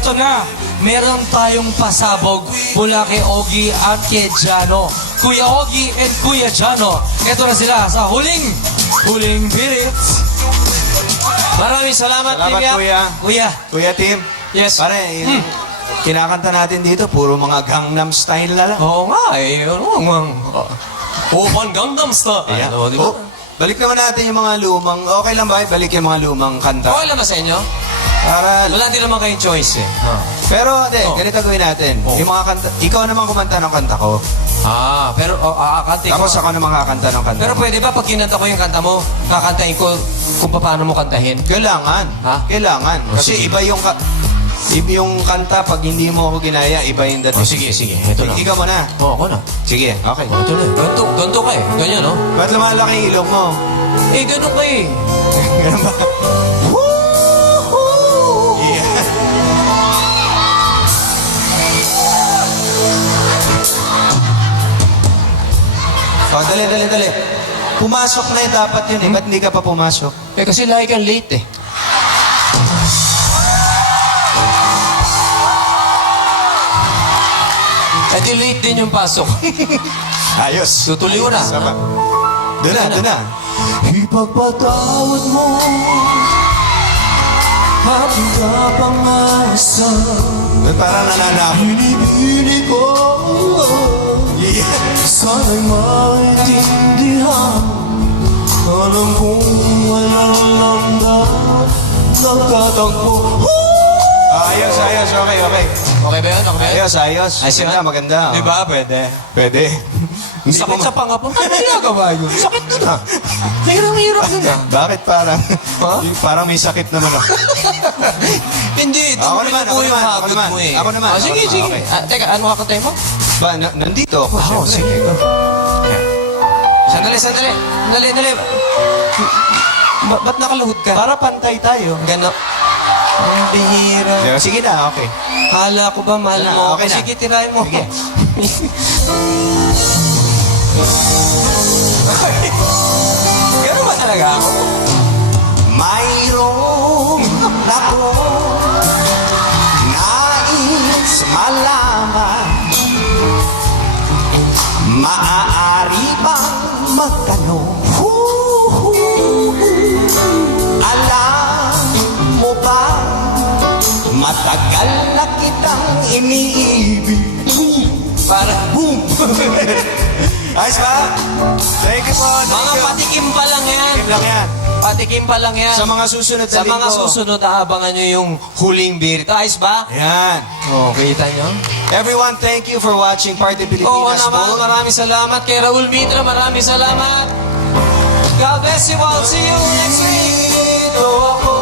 eto na. Meron tayong pasabog mula kay Ogie at kay Jano. Kuya Ogie and Kuya Jano. Eto na sila sa huling birit. Maraming salamat, Salamat, Kuya. Kuya. Kuya Tim. Yes. Pare, kinakanta natin dito, puro mga Gangnam Style na lang. Oo nga eh. Open Gangnam Style. Ayan. Ano, di ba? Balik naman natin yung mga lumang, okay lang ba? Balik yung mga lumang kanta. Okay lang ba sa inyo? Para, Wala din naman kayong choice eh. pero, ganito gawin natin. Oh. Yung mga kanta, ikaw naman kumanta ng kanta ko. Pero kakante ko. Tapos ako naman kakanta ng kanta. Pero pwede ba pag kinanta ko yung kanta mo, kakantahin ko kung paano mo kantahin? Kailangan. Ha? Kailangan. Oh, Kasi sige. iba yung kanta, pag hindi mo ako ginaya, iba yung dating. Sige. Ito na. Ikaw mo na. Oo, ako na. Sige, okay. Ito na. Ganto ka eh. Ganyan, no? Ba't lumalaki yung ilong mo? Eh, ganun ka eh. Ganun ba? Yeah. Oh, dali. Pumasok na yun, dapat yun eh. Ba't hindi ka pa pumasok? Eh, kasi lagi kang late eh. Eh, di late din yung pasok. Ayos. Tutuloy ko na. Sama. Doon na. Ipagpatawad mo at pangasa Ba't parang nananakot? binibini ko Yeah. sana'y maintindihan. Alam kong walang landas nagtatagpo. Ayos. Okay. Okay ba yun? Okay ba yun? Ayos. Ayos yun? Maganda. Di ba? Pwede. Pwede. Hindi Sakit mo sa panga po. Ano ginagawa yun? Sakit dun ah. Hirap dun ah. Bakit parang... Ha? Parang may sakit naman ako. Hindi, Ako naman, ako naman, ako hagod naman. mo eh. Ako naman, Ah, sige. ako naman, okay. Teka, ano kakantay mo? Ba, nandito ako. Oh, syempre. sige. Sandali. Ba't nakalahod ka? Para pantay tayo. Gano. Ang bihira. Yeah, sige na, okay. Hala ko ba, mahal Na, mo? okay na. Sige, tirahin mo. Sige. Gano'n ba talaga ako? Mayroong ako nais malaman. Maaari bang magtanong? Alam mo ba, matagal na kitang iniibig. Para, boom! Ayos ba? Thank you po. Mga patikim pa lang yan. Thank you lang yan. Patikim pa lang yan. Sa mga susunod Sa na mga linggo. susunod, aabangan nyo yung huling beer. Ito, ayos ba? Yan. Oo, kita nyo? Everyone, thank you for watching Party Oo Pilipinas naman, Bowl. maraming salamat. Kay Raul Mitra, maraming salamat. God bless you all. See you next week. Ito ako.